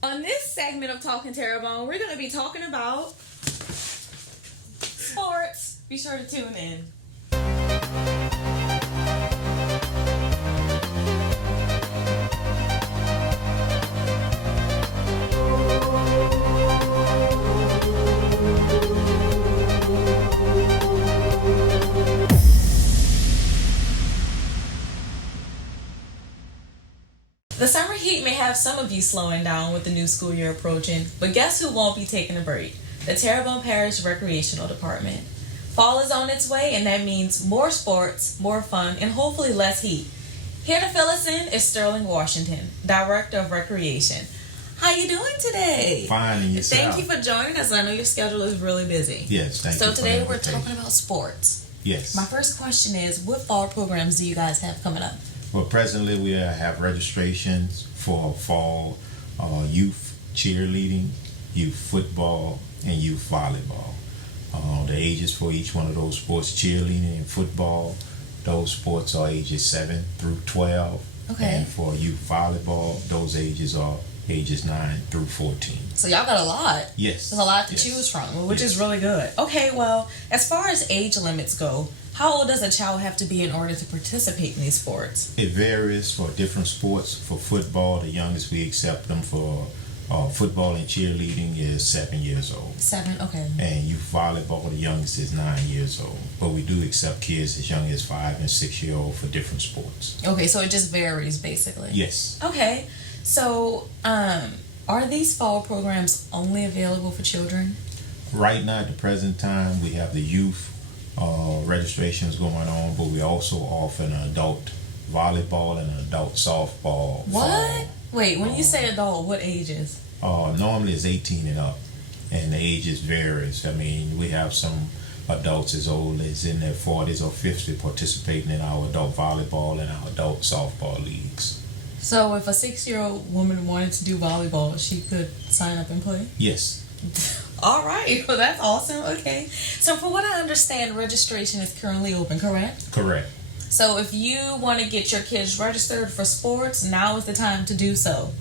On this segment of Talkin Terrebonne, we're going to be talking about sports. Be sure to tune in. The summer heat may have some of you slowing down with the new school year approaching, but guess who won't be taking a break? The Terrebone Parish Recreational Department. Fall is on its way, and that means more sports, more fun, and hopefully less heat. Here to fill us in is Sterling Washington, Director of Recreation. How you doing today? Fine, and yourself? Thank you for joining us. I know your schedule is really busy. Yes, thank you. So today we're talking about sports. Yes. My first question is, what fall programs do you guys have coming up? Well, presently we have registrations for fall youth cheerleading, youth football, and youth volleyball. The ages for each one of those sports, cheerleading and football, those sports are ages 7 through 12. Okay. And for youth volleyball, those ages are ages 9 through 14. So y'all got a lot. Yes. There's a lot to choose from, which is really good. Okay, well, as far as age limits go, how old does a child have to be in order to participate in these sports? It varies for different sports. For football, the youngest we accept them for football and cheerleading is 7 years old. 7, okay. And youth volleyball, the youngest is 9 years old. But we do accept kids as young as 5 and 6 year old for different sports. Okay, so it just varies basically. Yes. Okay, so are these fall programs only available for children? Right now, at the present time, we have the youth registrations going on, but we also offer an adult volleyball and an adult softball. What? Wait, when you say adult, what ages? Normally it's 18 and up, and the ages varies. I mean, we have some adults as old as in their 40s or 50s participating in our adult volleyball and our adult softball leagues. So if a 6-year-old woman wanted to do volleyball, she could sign up and play? Yes. All right. Well, that's awesome. Okay. So for what I understand, registration is currently open, correct? Correct. So if you want to get your kids registered for sports, now is the time to do so.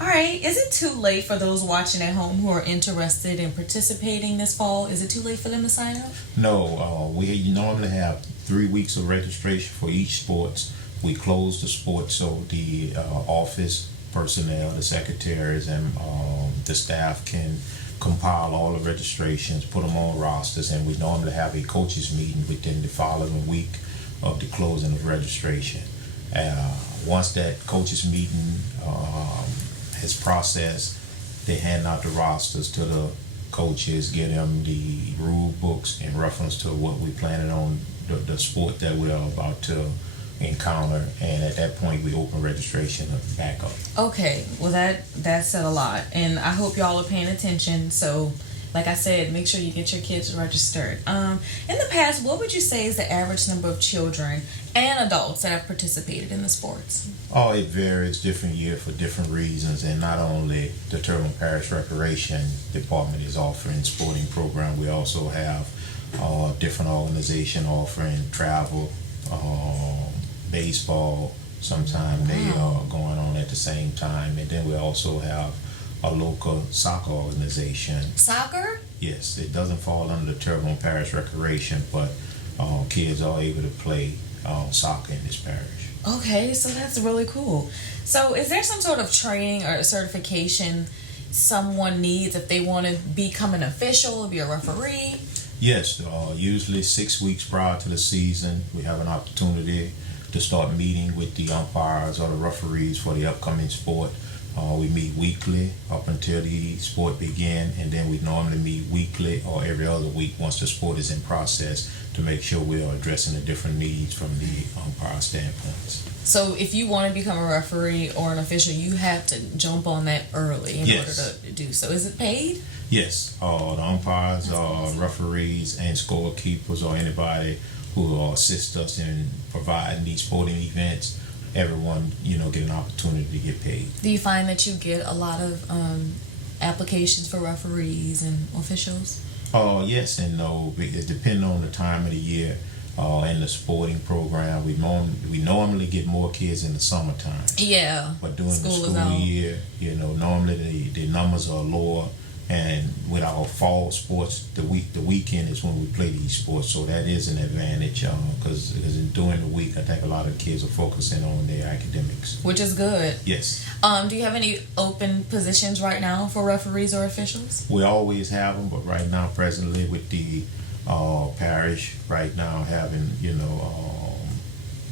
All right. Is it too late for those watching at home who are interested in participating this fall? Is it too late for them to sign up? No. We normally have 3 weeks of registration for each sports. We close the sports so the office personnel, the secretaries, and the staff can compile all the registrations, put them on rosters, and we normally have a coaches meeting within the following week of the closing of registration. Once that coaches meeting is processed, they hand out the rosters to the coaches, give them the rule books in reference to what we planning on, the sport that we're about to encounter, and at that point we open registration back up. Okay, well that said a lot, and I hope y'all are paying attention. So like I said, make sure you get your kids registered. In the past, what would you say is the average number of children and adults that have participated in the sports? Oh, it varies different year for different reasons, and not only the Terrebone Parish Recreation Department is offering sporting program, we also have different organization offering travel, baseball. Sometimes they are going on at the same time, and then we also have a local soccer organization. Soccer? Yes, it doesn't fall under the Terrebone Parish Recreation, but kids are able to play soccer in this parish. Okay, so that's really cool. So is there some sort of training or certification someone needs if they want to become an official, be a referee? Yes, usually 6 weeks prior to the season, we have an opportunity to start meeting with the umpires or the referees for the upcoming sport. We meet weekly up until the sport begin, and then we normally meet weekly or every other week once the sport is in process to make sure we are addressing the different needs from the umpire standpoints. So if you want to become a referee or an official, you have to jump on that early in order to do so. Is it paid? Yes. The umpires, referees, and scorekeepers, or anybody who assist us in providing these sporting events, everyone, get an opportunity to get paid. Do you find that you get a lot of applications for referees and officials? Yes and no, because depending on the time of the year, in the sporting program. We normally get more kids in the summertime. Yeah. But during the school year, normally the numbers are lower. And with our fall sports, the weekend is when we play these sports, so that is an advantage because during the week, I think a lot of kids are focusing on their academics, which is good. Yes. Do you have any open positions right now for referees or officials? We always have them, but right now, presently with the parish, right now having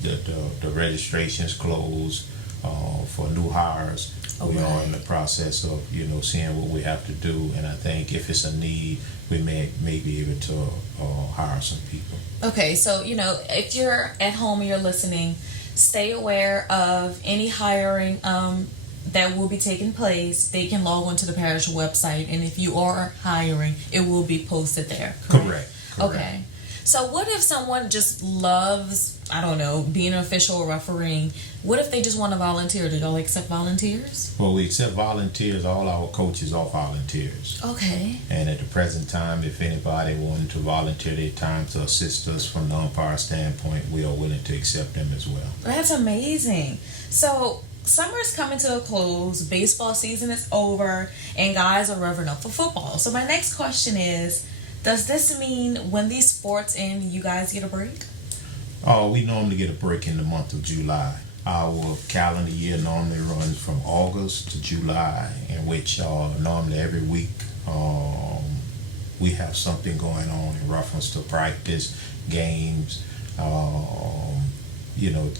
the registrations closed for new hires. We are in the process of seeing what we have to do, and I think if it's a need, we may be able to hire some people. Okay, so if you're at home and you're listening, stay aware of any hiring that will be taking place. They can log on to the parish website, and if you are hiring, it will be posted there. Correct. Okay. So what if someone just loves, I don't know, being an official or refereeing? What if they just want to volunteer? Do y'all accept volunteers? Well, we accept volunteers. All our coaches are volunteers. Okay. And at the present time, if anybody wanted to volunteer their time to assist us from the umpire standpoint, we are willing to accept them as well. That's amazing. So summer's coming to a close, baseball season is over, and guys are revving up for football. So my next question is, does this mean when these sports end, you guys get a break? We normally get a break in the month of July. Our calendar year normally runs from August to July, in which normally every week we have something going on in reference to practice, games,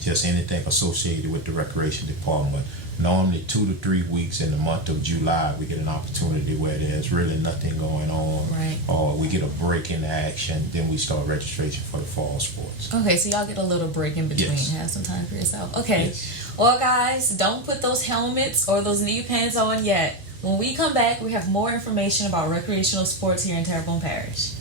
just anything associated with the recreation department. Normally 2 to 3 weeks in the month of July, we get an opportunity where there's really nothing going on. Right. Or we get a break in the action, then we start registration for the fall sports. Okay, so y'all get a little break in between. Yes. Have some time for yourself. Okay. Yes. Well, guys, don't put those helmets or those knee pads on yet. When we come back, we have more information about recreational sports here in Terrebonne Parish.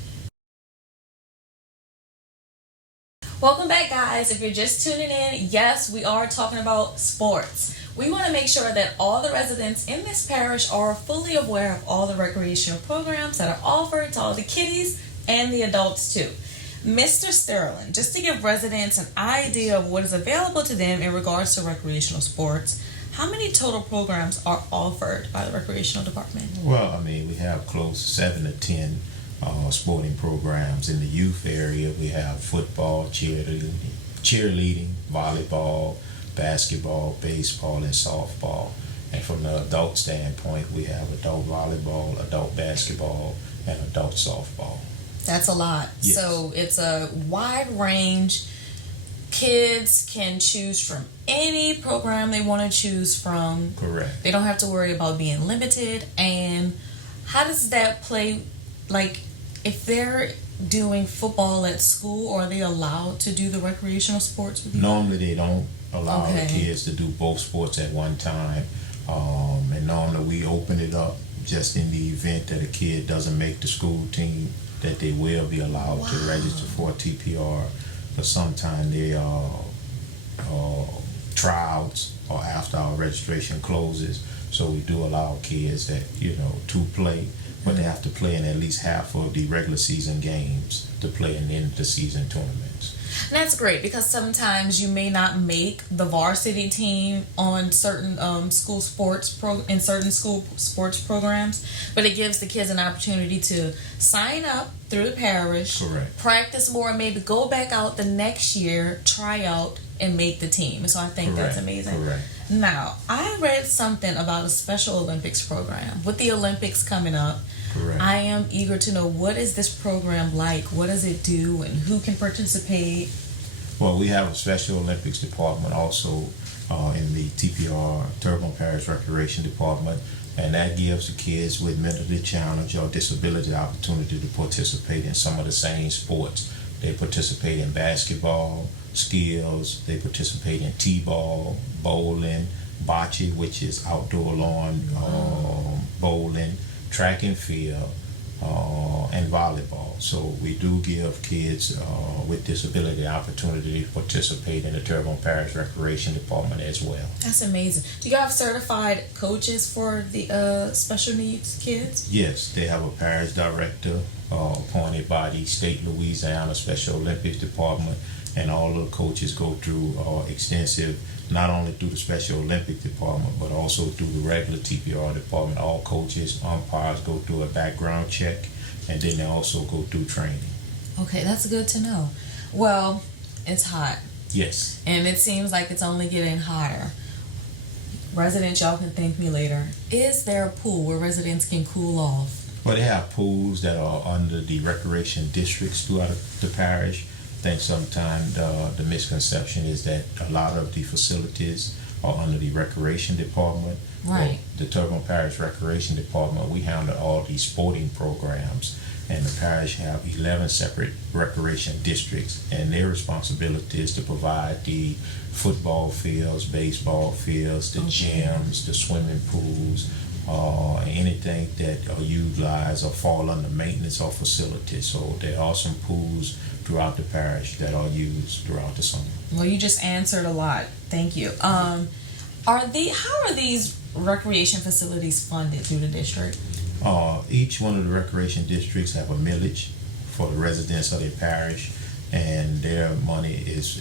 Welcome back, guys. If you're just tuning in, yes, we are talking about sports. We want to make sure that all the residents in this parish are fully aware of all the recreational programs that are offered to all the kiddies and the adults too. Mr. Sterling, just to give residents an idea of what is available to them in regards to recreational sports, how many total programs are offered by the recreational department? Well, we have close to 7 to 10 sporting programs. In the youth area, we have football, cheerleading, volleyball, basketball, baseball, and softball. And from the adult standpoint, we have adult volleyball, adult basketball, and adult softball. That's a lot. Yes. So it's a wide range. Kids can choose from any program they want to choose from. Correct. They don't have to worry about being limited. And how does that play? Like, if they're doing football at school, are they allowed to do the recreational sports with you? Normally, they don't allow the kids to do both sports at one time. And normally, we open it up just in the event that a kid doesn't make the school team, that they will be allowed to register for a TPR. But sometimes they tryouts or after our registration closes. So we do allow kids that to play, but they have to play in at least half of the regular season games to play in the end of the season tournaments. And that's great because sometimes you may not make the varsity team on certain school sports programs, but it gives the kids an opportunity to sign up through the parish, Correct. practice more, and maybe go back out the next year, try out, and make the team. So I think that's amazing. Correct. Now, I read something about a Special Olympics program. With the Olympics coming up, Correct. I am eager to know, what is this program like? What does it do, and who can participate? Well, we have a Special Olympics department also in the TPR, Terrebonne Parish Recreation Department, and that gives the kids with mentally challenged or disability the opportunity to participate in some of the same sports. They participate in basketball, skills, they participate in t-ball, bowling, bocce, which is outdoor lawn bowling, track and field, and volleyball. So we do give kids with disability the opportunity to participate in the Terrebonne Parish Recreation Department as well. That's amazing. Do you have certified coaches for the special needs kids? Yes, they have a parish director appointed by the state Louisiana Special Olympics Department, and all the coaches go through extensive, not only through the Special Olympic Department, but also through the regular TPR department. All coaches, umpires go through a background check, and then they also go through training. Okay, that's good to know. Well, it's hot. Yes. And it seems like it's only getting hotter. Residents, y'all can thank me later. Is there a pool where residents can cool off? Well, they have pools that are under the recreation districts throughout the parish. I think sometimes the misconception is that a lot of the facilities are under the recreation department. Right. Well, the Terrebonne Parish Recreation Department, we handle all these sporting programs, and the parish have 11 separate recreation districts, and their responsibility is to provide the football fields, baseball fields, the gyms, the swimming pools, anything that are utilized or fall under maintenance or facilities. So there are some pools throughout the parish that are used throughout the summer. Well, you just answered a lot. Thank you. How are these recreation facilities funded through the district? Each one of the recreation districts have a millage for the residents of their parish, and their money is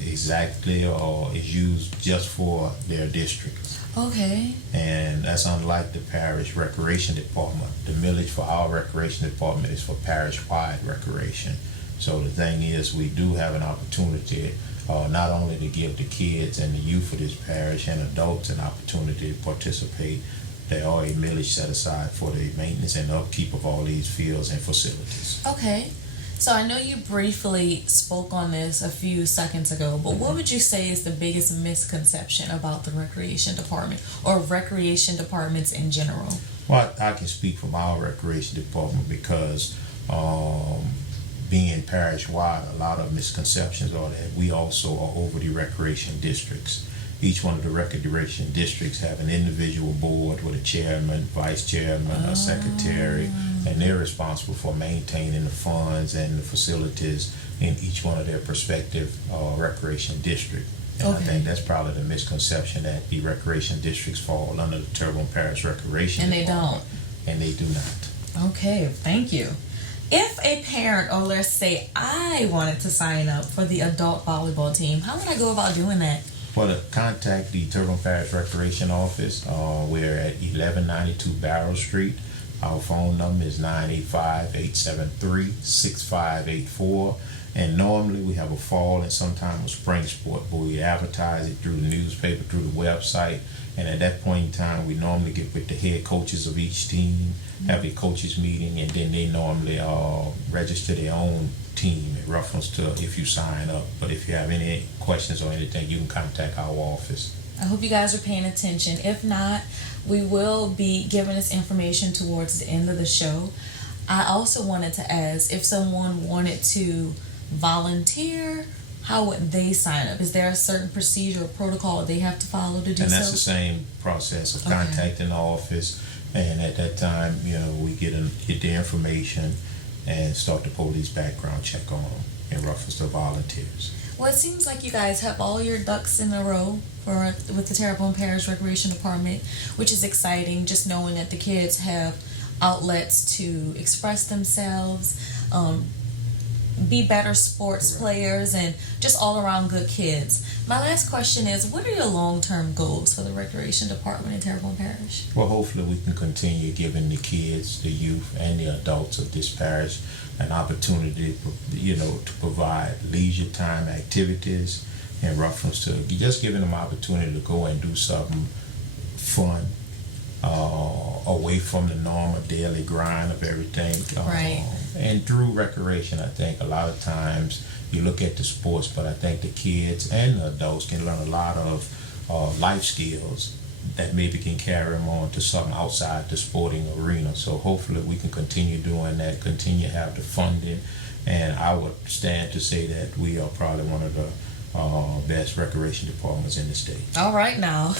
exactly or is used just for their districts. Okay. And that's unlike the parish recreation department. The millage for our recreation department is for parish-wide recreation. So the thing is, we do have an opportunity not only to give the kids and the youth of this parish and adults an opportunity to participate. There are a millage set aside for the maintenance and upkeep of all these fields and facilities. Okay. So I know you briefly spoke on this a few seconds ago, but what would you say is the biggest misconception about the recreation department or recreation departments in general? Well, I can speak from our recreation department because being parish-wide, a lot of misconceptions are that we also are over the recreation districts. Each one of the recreation districts have an individual board with a chairman, vice chairman, a secretary, and they're responsible for maintaining the funds and the facilities in each one of their respective recreation district. And I think that's probably the misconception, that the recreation districts fall under the Terrebonne Parish Recreation And they Department. don't. And they do not. Okay, thank you. If a parent, or let's say I wanted to sign up for the adult volleyball team, how would I go about doing that? Well, to contact the Terrebonne Parish Recreation Office, we're at 1192 Barrow Street. Our phone number is 985-873-6584. And normally we have a fall and sometimes a spring sport, but we advertise it through the newspaper, through the website. And at that point in time, we normally get with the head coaches of each team, have a coaches meeting, and then they normally register their own team in reference to if you sign up. But if you have any questions or anything, you can contact our office. I hope you guys are paying attention. If not, we will be giving this information towards the end of the show. I also wanted to ask, if someone wanted to volunteer, how would they sign up? Is there a certain procedure or protocol they have to follow to do so? And that's the same process of contacting the office, and at that time, we get the information and start the police background check on them in reference to volunteers. Well, it seems like you guys have all your ducks in a row with the Terrebonne Parish Recreation Department, which is exciting, just knowing that the kids have outlets to express themselves, be better sports players, and just all around good kids. My last question is, what are your long-term goals for the Recreation Department in Terrebonne Parish? Well, hopefully we can continue giving the kids, the youth, and the adults of this parish an opportunity, to provide leisure time activities in reference to just giving them opportunity to go and do something fun, away from the normal daily grind of everything. Right. And through recreation, I think a lot of times you look at the sports, but I think the kids and the adults can learn a lot of life skills that maybe can carry them on to something outside the sporting arena. So hopefully we can continue doing that, continue to have the funding, and I would stand to say that we are probably one of the best recreation departments in the state. All right now.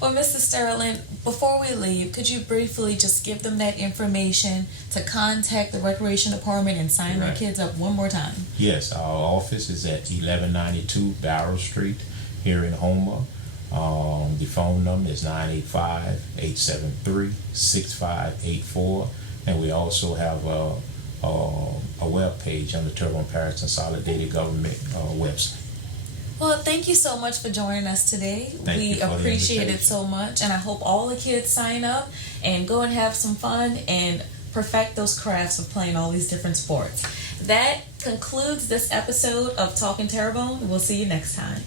Well, Mr. Sterling, before we leave, could you briefly just give them that information to contact the recreation department and sign their kids up one more time? Yes, our office is at 1192 Barrow Street here in Houma. The phone number is 985-873-6584, and we also have a web page on the Terrebone Parish Consolidated Government website. Well, thank you so much for joining us today. We appreciate it so much, and I hope all the kids sign up and go and have some fun and perfect those crafts of playing all these different sports. That concludes this episode of Talkin Terrebonne. We'll see you next time.